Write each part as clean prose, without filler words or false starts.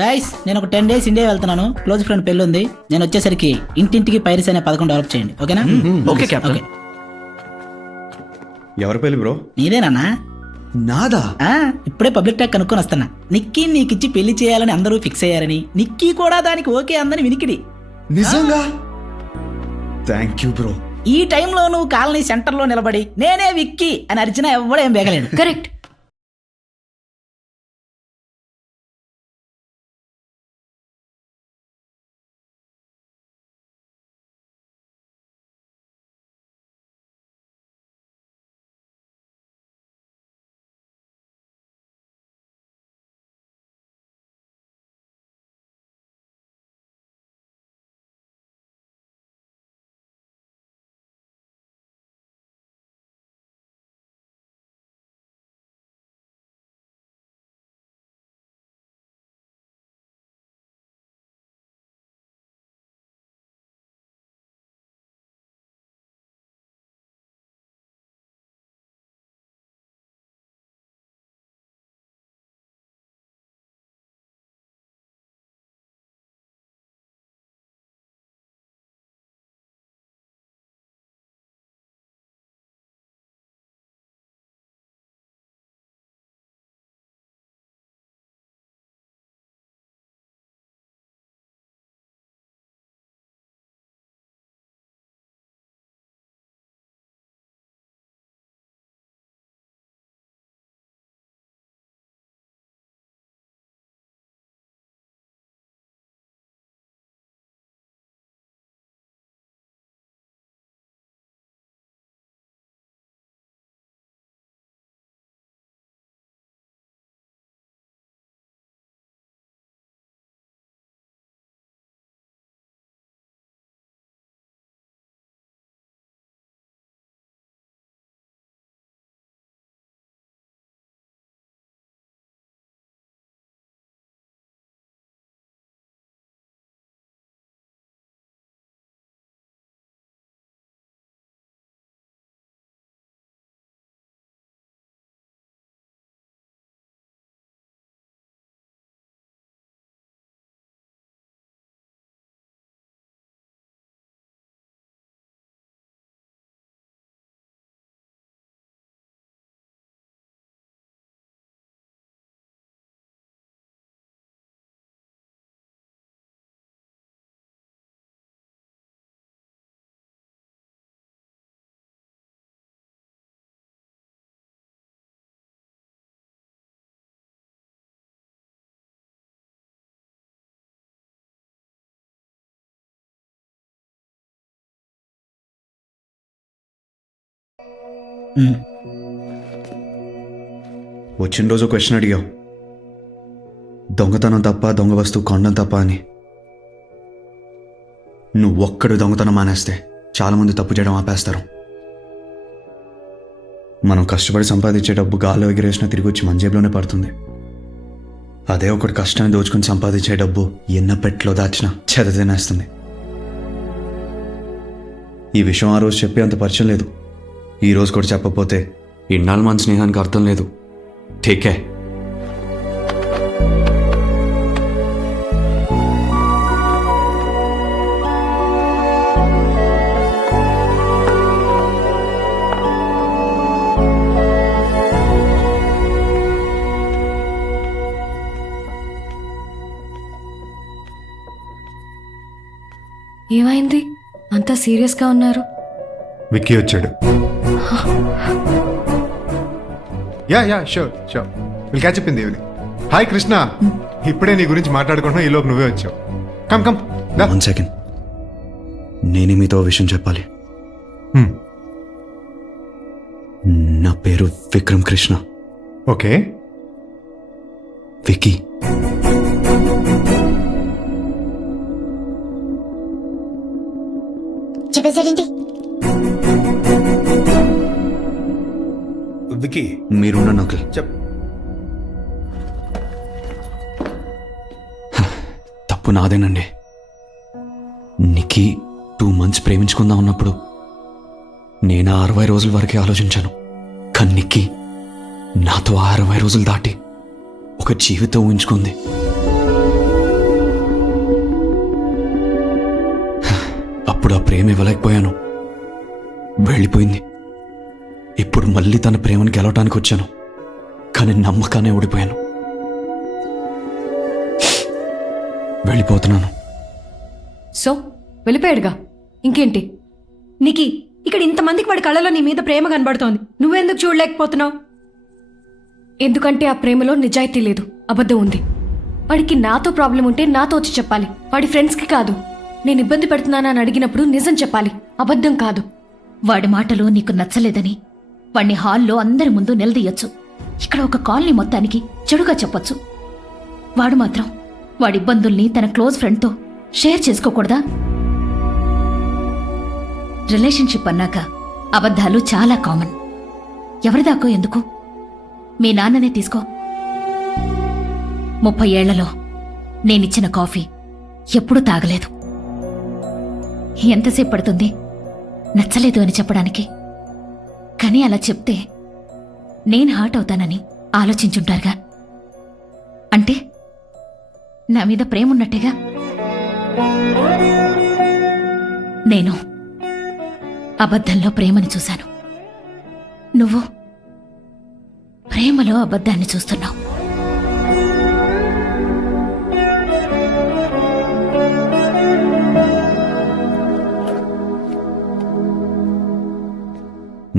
Guys నేను ఒక 10 days India వెళ్తున్నాను. క్లోజ్ ఫ్రెండ్ పెళ్లి ఉంది. నేను వచ్చేసరికి ఇంటింటికి పైరస్ అనే పథకం డెవలప్ చేయండి, ఓకేనా? Okay captain. ఓకే. ఎవరి పెళ్లి బ్రో? నీదేనా? నాదా? ఇప్పుడే పబ్లిక్ టాక్ కనుక్కొని వస్తున్నా. నిక్కీ నీకిచ్చి పెళ్లి చేయాలని అందరూ ఫిక్స్ అయ్యారని, నిక్కీ కూడా దానికి ఓకే అందని వినికిడి. నిజంగా? Thank you bro. ఈ టైంలో నువ్వు కాలనీ సెంటర్ లో నిలబడి నేనే విక్కీ అని అరిచినా ఎవడేం బేగలేడు. కరెక్ట్. వచ్చిన రోజు క్వశ్చన్ అడిగావు, దొంగతనం తప్ప దొంగ వస్తువు కొండం తప్ప అని. నువ్వు ఒక్కడు దొంగతనం మానేస్తే చాలామంది తప్పు చేయడం ఆపేస్తారు. మనం కష్టపడి సంపాదించే డబ్బు గాల్లో ఎగిరేసినా తిరిగి వచ్చి మన జేబులోనే పడుతుంది. అదే ఒకటి కష్టాన్ని దోచుకుని సంపాదించే డబ్బు ఎన్న పెట్లో దాచినా చెద తినేస్తుంది. ఈ విషయం ఆ రోజు చెప్పే అంత పరిచయం లేదు. ఈ రోజు కూడా చెప్పకపోతే ఇన్నాళ్ళు మన స్నేహానికి అర్థం లేదు. Take care. ఏమైంది? అంతా సీరియస్గా ఉన్నారు. విక్కీ వచ్చాడు. Yeah sure will catch up in the evening. Hi Krishna, ఇప్పుడే నీ గురించి మాట్లాడుకుంటున్నా, ఈలోపు నువ్వే వచ్చావు. కమ్ 1 సెకండ్, నేనే మీతో ఓ విషయం చెప్పాలి. నా పేరు విక్రమ్ కృష్ణ. ఓకే. విక్కీ. చెప్పేసాడేంటి? విక్కీ మీరున్న నాకు తప్పు నాదేనండి. నిక్కీ 2 months ప్రేమించుకుందాం ఉన్నప్పుడు నేను 60 రోజుల వరకే ఆలోచించాను. కానీ నిక్కీ నాతో 60 రోజులు దాటి ఒక జీవితం ఊహించుకుంది. అప్పుడు ఆ ప్రేమ ఇవ్వలేకపోయాను, వెళ్ళిపోయింది. ఇప్పుడు మళ్ళీ తన ప్రేమను గెలవటానికి వచ్చాను, కానీ నమ్మకానే ఓడిపోయాను. వెళ్ళిపోతున్నాను. సో వెళ్ళిపోయాడుగా, ఇంకేంటి? నికి ఇక్కడ ఇంతమందికి వాడి కళ్ళలో నీ మీద ప్రేమ కనబడుతోంది, నువ్వెందుకు చూడలేకపోతున్నావు? ఎందుకంటే ఆ ప్రేమలో నిజాయితీ లేదు, అబద్ధం ఉంది. వాడికి నాతో ప్రాబ్లం ఉంటే నాతో వచ్చి చెప్పాలి, వాడి ఫ్రెండ్స్కి కాదు. నేను ఇబ్బంది పెడుతున్నానని అడిగినప్పుడు నిజం చెప్పాలి, అబద్ధం కాదు. వాడి మాటలు నీకు నచ్చలేదని వాణ్ణి హాల్లో అందరి ముందు నిలదీయొచ్చు, ఇక్కడ ఒక కాలనీ మొత్తానికి చెడుగా చెప్పొచ్చు. వాడు మాత్రం వాడి ఇబ్బందుల్ని తన క్లోజ్ ఫ్రెండ్తో షేర్ చేసుకోకూడదా? రిలేషన్షిప్ అన్నాక అబద్ధాలు చాలా కామన్. ఎవరిదాకో ఎందుకు? మీ నాన్ననే తీసుకో. 30 ఏళ్లలో నేనిచ్చిన కాఫీ ఎప్పుడూ తాగలేదు. ఎంతసేపు పడుతుంది నచ్చలేదు అని చెప్పడానికి? కానీ అలా చెప్తే నేను హర్ట్ అవుతానని ఆలోచించుంటారుగా. అంటే నా మీద ప్రేమ ఉన్నట్టేగా. నేను అబద్ధంలో ప్రేమని చూశాను, నువ్వు ప్రేమలో అబద్ధాన్ని చూస్తున్నావు.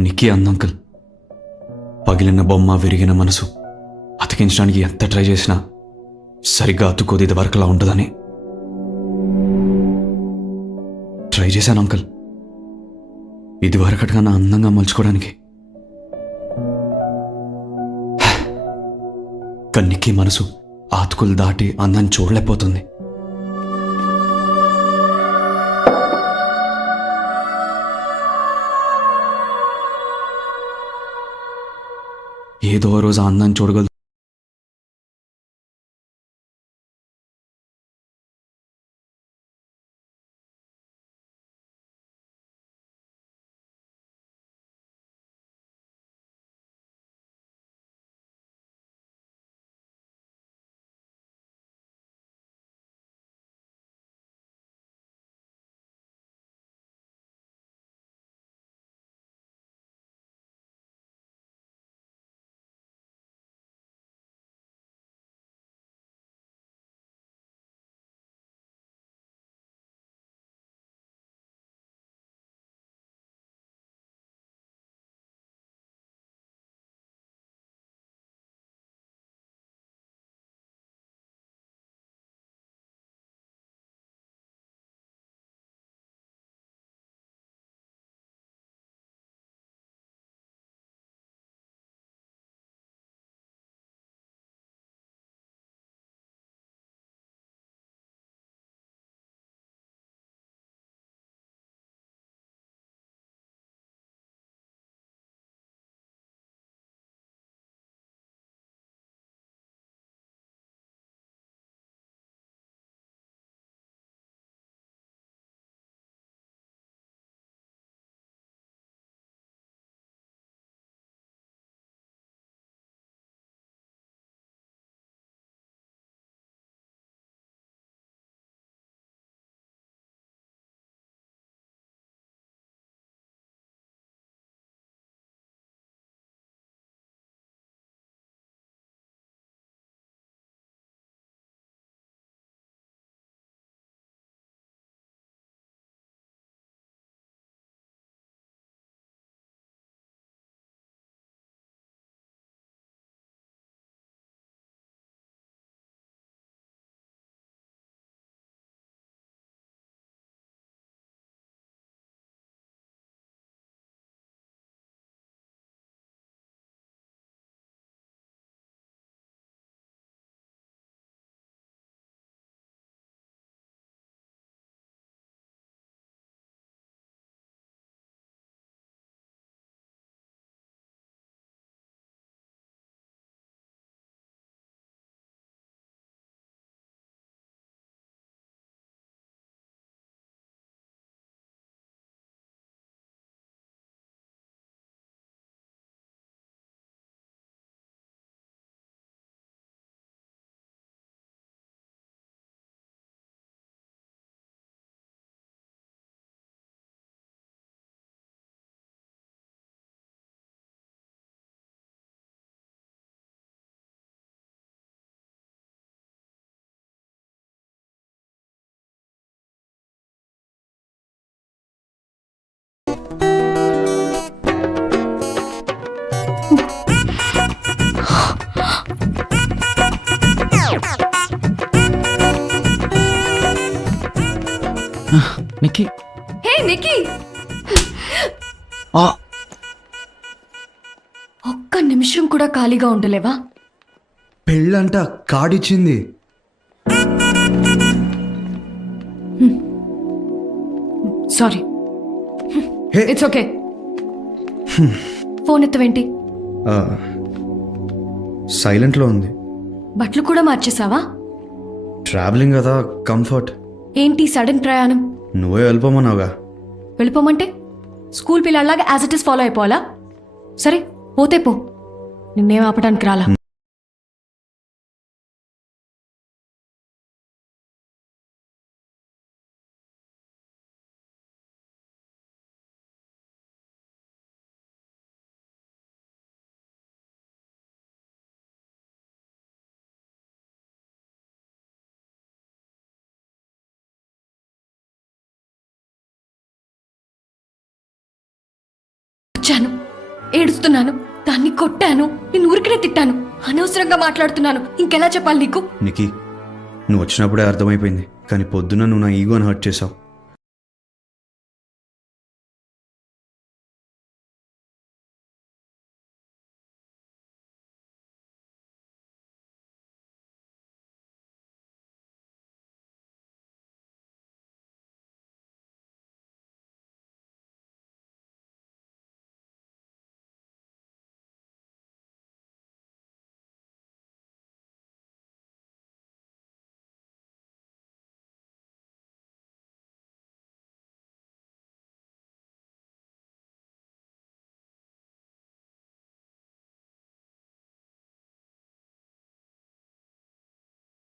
నిక్కీ అంది అంకుల్, పగిలిన బొమ్మ, విరిగిన మనసు అతికించడానికి ఎంత ట్రై చేసినా సరిగ్గా అతుకోది ఇది వరకులా ఉంటుందని. ట్రై చేశాను అంకుల్, ఇది వరకటిగా నా అందంగా మలుచుకోవడానికి. కానీ నిక్కీ మనసు ఆతుకులు దాటి అందాన్ని చూడలేకపోతుంది. ఏదో రోజు ఆ అందాన్ని చూడగలదు. నిక్కీ హే నిక్కీ, ఆ, ఒక్క నిమిషం కూడా ఖాళీగా ఉండలేవా? పెళ్ళంట కార్డిచ్చింది. Sorry, hey. It's okay. Phone ఎత్తవేంటి? సైలెంట్లో ఉంది. బట్టలు కూడా మార్చేసావా? ట్రావెలింగ్ కదా, కంఫర్ట్. ఏంటి సడన్ ప్రయాణం? నువ్వే వెళ్ళిపోమన్నావుగా. వెళ్ళిపోమంటే స్కూల్ పిల్లలాగా యాజ్ ఇట్ ఇస్ ఫాలో అయిపోవాలా? సరే పోతే పో, నిన్నేం ఆపడానికి రాలా. వచ్చాను, ఏడుస్తున్నాను, దాన్ని కొట్టాను, నేను ఊరికనే తిట్టాను, అనవసరంగా మాట్లాడుతున్నాను. ఇంకెలా చెప్పాలి నీకు? నికి, నువ్వు వచ్చినప్పుడే అర్థమైపోయింది, కానీ పొద్దున్న నువ్వు నా ఈగోని హర్ట్ చేసావు.